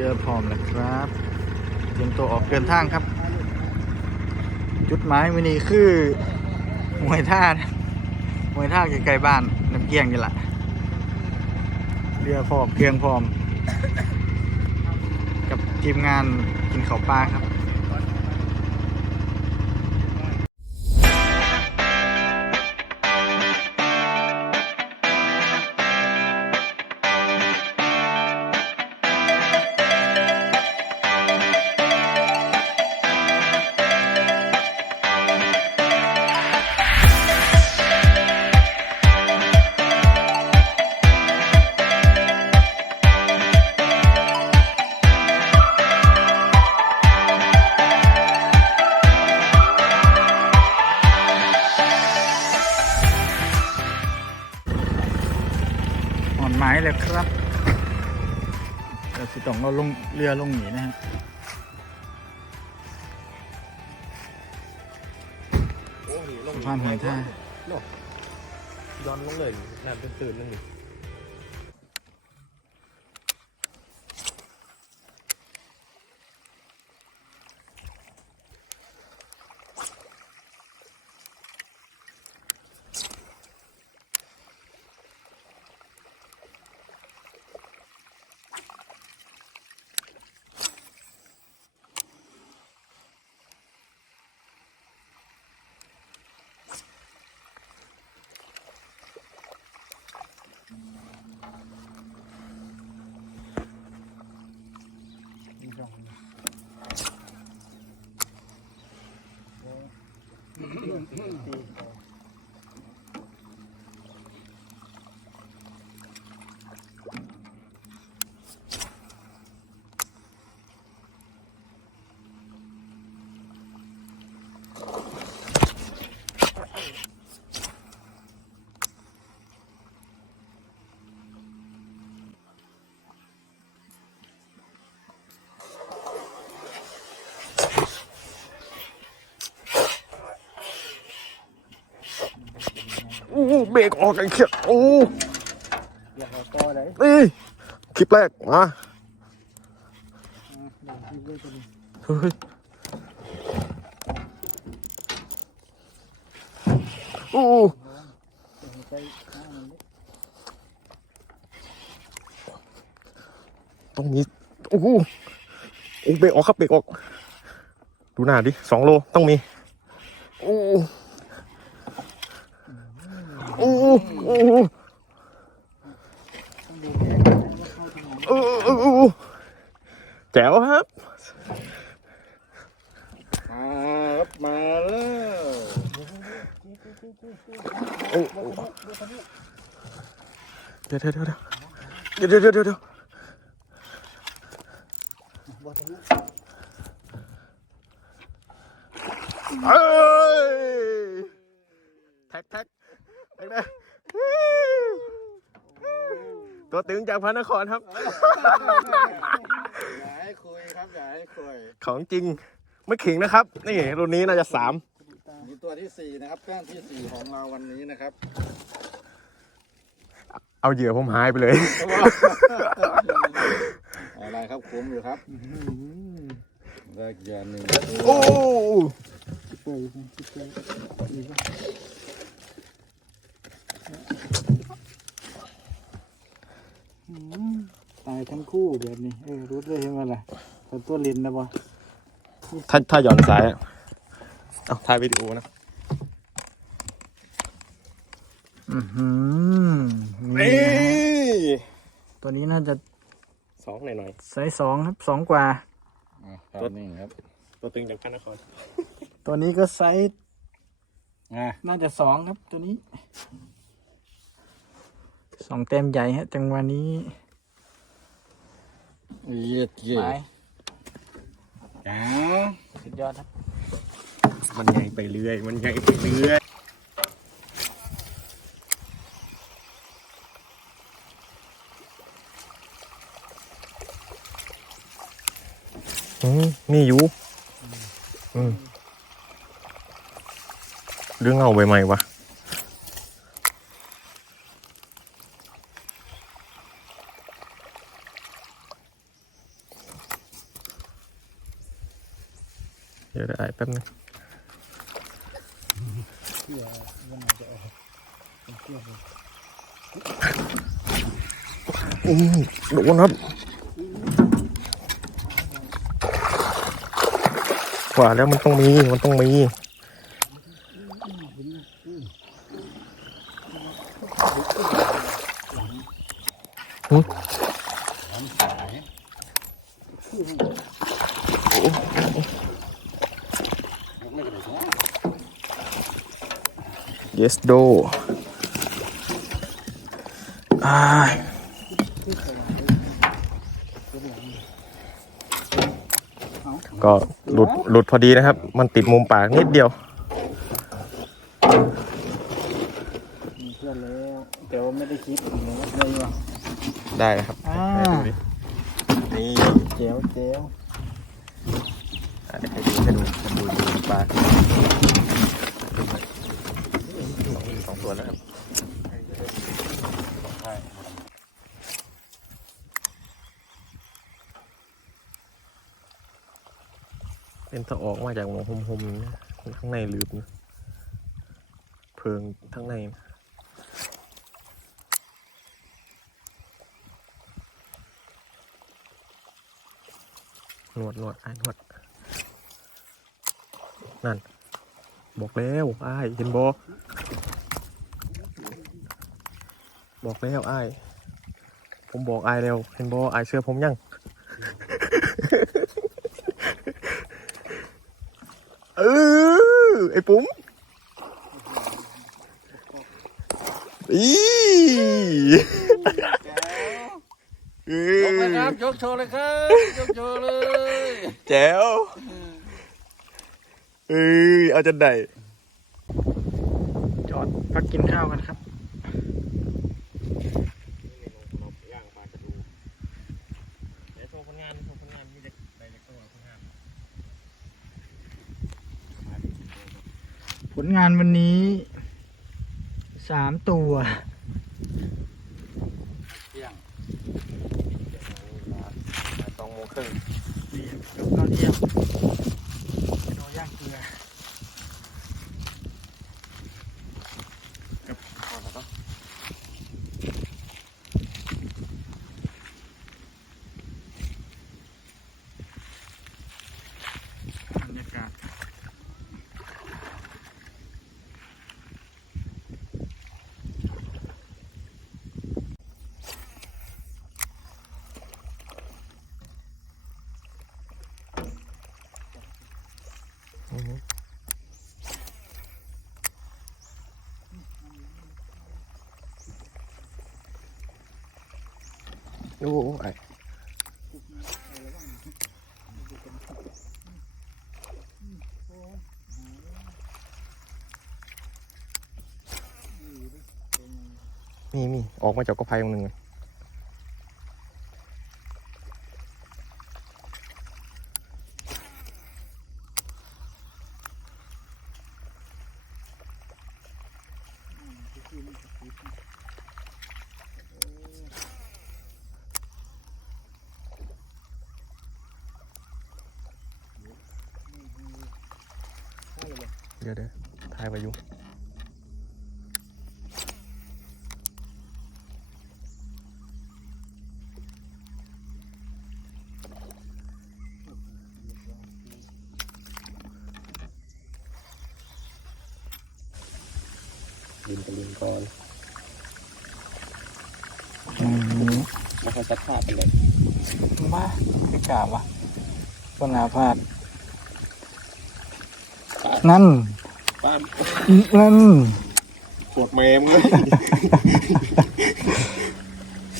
รือพร้อมแล้วครับเตรียมตัวออกเดินทางครับ จุดหมายวันนี้คือหวยท่านหวยท่าใกล้ๆบ้านน้ำเกียงนี่แหละเรือพร้อมเครื่องพร้อม กับทีมงานกินข้าวปลาครับ อ่อนไม้เลยครับเดี๋ยวสิต้องเราลงเรือลงหนีนะฮะโอ้โหลงสะพานหอยท่าย้อนลงเลยน้ำเป็นตื่นนั่นนี่ Thank you. เบรกออกไอ้เขียโอ้อยากเอาต่อได้นี่คลิปแรกมาเฮ้ยโอ้ต้องมีโอ้โหโอ้เบรกออกครับเบรกออก ดูหน้าดิสองโลต้องมี โอ้โอู้อู้อู้แจ๋วครับ มาครับมาแล้วโอ้โอ้เดี๋ยวเดี๋ยวเดี๋ยวเดี๋ยวเดี๋ยวเดี๋ยวเดี๋ยวเอ้ยแท็กแท็กแท็กนะ ตัวตึงจากพระนครครับ อย่าให้คุยครับอย่าให้คุยของจริงไม่ขิงนะครับ นี่รุ่นนี้น่าจะสามนี่ตัวที่สี่นะครับเครื่องที่สี่ของเราวันนี้นะครับเอาเหยื่อผมหายไปเลย อะไรครับคุ้มอยู่ครับแรกยาหนึ่งโอ้ ตาย ทั้งคู่แบบนี้เออรู้เลยใช่ไหมล่ะแต่ตัวลินนะบ่ถ้าถ้าหย่อนสายอะเอาถ่ายวิดีโอนะอือหือนี่ตัวนี้น่าจะสองหน่อยหน่อยไซส์สองครับสองกว่าครับนี่ครับตัวตึงจากพระนครตัวนี้ก็ไซส์อะน่าจะสองครับตัวนี้สองเต็มใหญ่ฮะจังหวะนี้ เย็ดเย็หดมายจ้าสุดยอดครับ มันใหญ่ไปเรื่อย มันใหญ่ไปเรื่อยอืมนี่อยู่อืมเรื่องเอาใบใหม่วะ ดี๋ยวได้แป๊บนึงอืม โดนครับกว่าแล้วมันต้องมี มันต้องมี yes do อ่า ก็หลุดหลุดพอดีนะครับ มันติดมุมปากนิดเดียวมีเพื่อนแล้วแต่ว่าไม่ได้คิดหนูอะไรวะได้นะครับอ่าให้ดูดินี่เจ๋วเจ๋วอะเดี๋ยวให้ดูให้ดูให้ดูดูปลาสองตัวแล้วครับ เป็นตะออกมาจากหมองหมๆนี่นะข้างในลืบนะเพิงข้างในนะนวดนวดไอ่านวด นั่น บอกแล้วไอ้เห็นบอบอกแล้วไอ้ผมบอกไอ้แล้ว เห็นบออ้เชื่อผมยัง เออไอ้ปุ๋มอีเออยกเลยครับยกโชว์เลยครับยกโชว์เลยแจ๋วเอ้ยเอาจะได้จอดพักกินข้าวกันครับ ย่างปลากระดูเดี๋ยวโชว์ผลงานโชว์ผลงานมีเด็กใดเด็กตัวผลงาน ผล งานวันนี้สามตัวสองโมงครึ่งนี่กับข้าวเที่ยงโดย่างเกลือบบรรยากาศ โอ้ไอมีมีออกมาจากกระไพตรงหนึ่งเลย เดี๋ยวเดี๋ยวถ่ายไปอยู่ลินกับลินก่อนอืมแล้วเขาจะพาไปเลยมาไม่กล้าวะก็นาพลาด นั่นป้านั่นปวดเมมเลย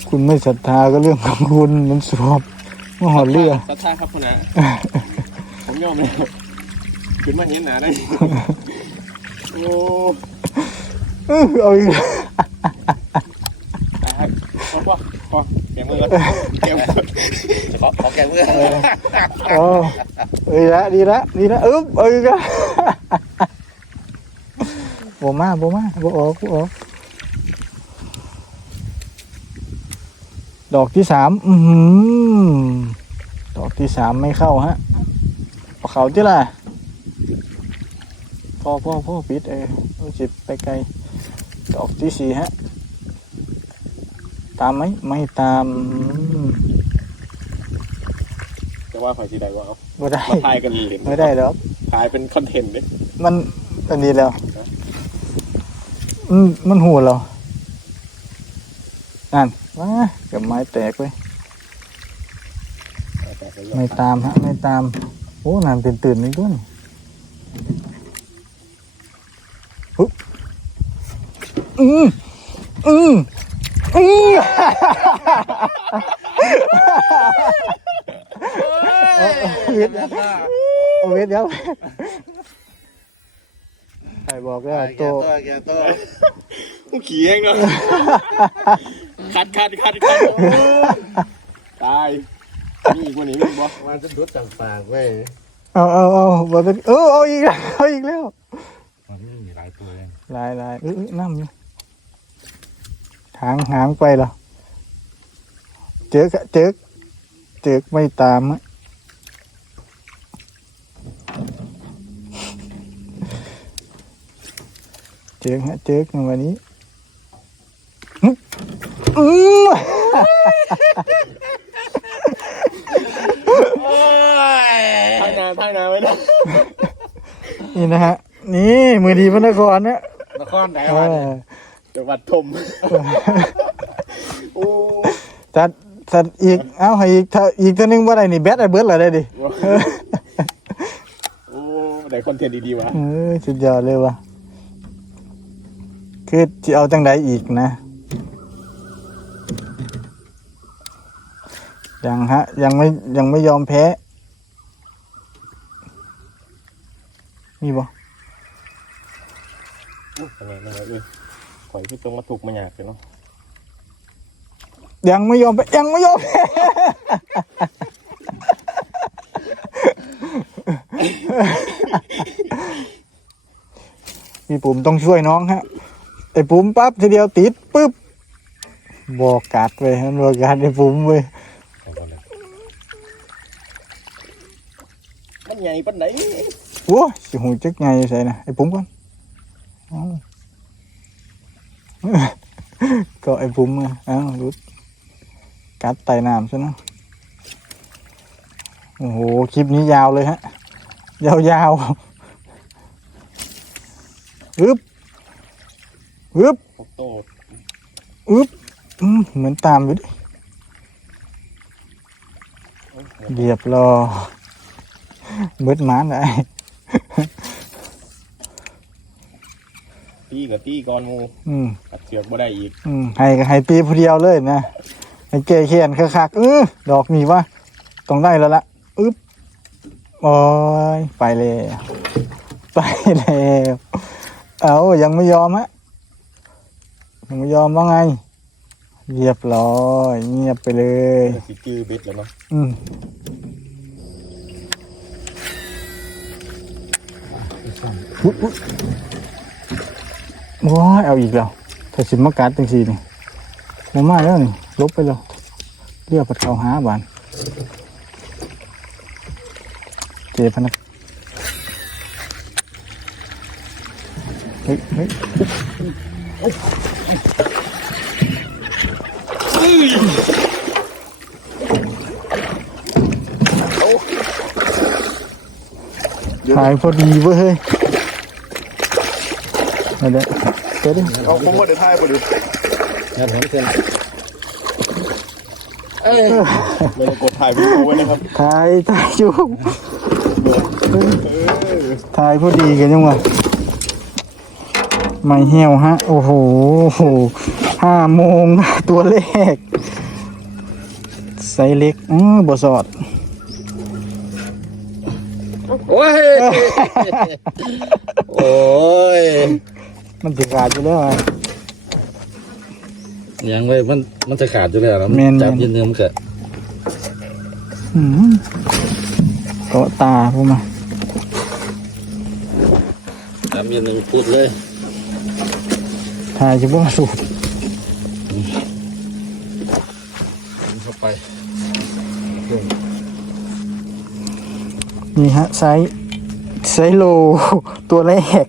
คุณไม่ศรัทธาก็เรื่องของคุณมันสอบมาหอดเรือสัทธาครับพนะผมยอมเลยขึ้นมาเห็นหนาได้โอ้เออเอาอีกแล้วครับพอพอพอแก มือก่อนแกมือขอขอแกมืออ๋อเอ้ยละดีละดีละอึ๊บเอาอีกแล้วโบมาโบมาโบออกโบออกดอกที่สามอือหือดอกที่สามไม่เข้าฮะเอาเขาที่ล่ะพอพ่อพ่อปิดเออมันจิบไปไกล ดอกที่สี่ฮะ ตามไหมไม่ตามอืมจะว่าข่อยสิได้ว่าเอาไม่ได้มาทายกันเล่นไม่ได้หรอกทายเป็นคอนเทนต์เด้มันอันนี้แล้วมันมันหัวเรานั่นว้าเกับไม้แตกเว้ยไม่ตามฮะ ไม่ตาม โอ้นานตื่นตื่นนี่ด้วยฮึบอืมอืม อืมเวียดเอาเวียดเดี๋ยวใครบอกแล้วโตกูขี่เองเนาะคัดคัดคัดคัดโอ้ตายนี่อีกวันนี้มีบ่มันจะดุดต่างปากเว้ยเอาเอาเอาบอกเป็นเออเอาอีกแล้วเอาอีกแล้วมันไม่มีหลายตัวเองลายลายเออเออน้ำอยู่ หางหางไปเหรอเจอกะเจอกเจอกไม่ตามอะเจอกฮะเจอกในวันนี้อืมอืมทายนาทายนาไว้นะนี่นะฮะ นี่มือดีพระนครเนี่ยนครไหนเอวะอ จังหวัดทมโอ้จัดจัดอีก เอ้าให้อีกถ้าอีกตัวหนึงว่าไรนี่แบตไอ้เบิร์ดเหรอได้ดิโอ้ได้คอนเทนต์ดีๆวะเออสุดยอดเลยว่ะคือจะเอาจังไดอีกนะ ยังฮะ ยังไม่ยังไม่ยอมแพ้ มีบ่อะไรนะเอ้ย ข่อยที่ตรงมาถูกมาอยากเลยเนาะยังไม่ยอมแพ้ยังไม่ยอมแพ้พี่ปุ๋มต้องช่วยน้องฮะไอ้ปุ๋มปั๊บทีเดียวติดปุ๊บบอกกัดเว้ยมันบอกกัดไอ้ปุ๋มเว้ยมันใหญ่ปันไหนโอ้ยสิหูจักไงใส่นะไอ้ปุ๋มก่อนเอา ก็ไอ้ปุ๋มอะอ้าวรุดกัดไตน้ำซะเนอะโอ้โห คลิปนี้ยาวเลยฮะ ยาวๆอึ๊บอึ๊บอึ๊บเหมือนตามอยู่ดิเรียบรอเบิดหมานได้ ตีกับตีก่อนหมูอืมกัดเสือกบ่ได้อีกอืมให้ก็ให้ตีผู้เดียวเลยนะให้เกยเขียนคักๆเออดอกนี่วะต้องได้แล้วละอึ๊บโอ้ยไปแล้วไปแล้วเอายังไม่ยอมฮะยังไม่ยอมว่าไงเรียบร้อยเงียบไปเลยสิจื้อเบ็ดแล้วเนาะอืมอุ๊ยอุ๊ย โอ้ยเอาอีกแล้วถ้าสิมากัดจังสีนี่มามาแล้วนี่ลบไปแล้วเรียกปัดเขาหาบานเจพนักเฮ้ยเฮ้ยถ่ายพอดีเว้ย เฮ้ยเดี๋ยวเดี๋ยวเดี๋ยวดิเอาผมว่าเดี๋ยวทายบ่ดิแล้วผมเส้นไม่ได้กดถ่ายวิดีโอไว้นะครับถ่ายถ่ายอยู่ถ่ายพอดีกันยังวะไม่เหี่ยวฮะ โอ้โหห้าโมงตัวเลขไซส์เล็กอือบสอดโอ้ย โอ้ย มันจะขาดอยู่แล้วอะยังไว้มันมันจะขาดอยู่แล้วนะแม่นๆ จับยืนเนื้อมันเกิดอืมเกาะตาพวกมาจับยืนเนื้อพูดเลยถ่ายจะบ่สูบเข้าไปนี่ฮะไซส์ไซโล ตัวแรก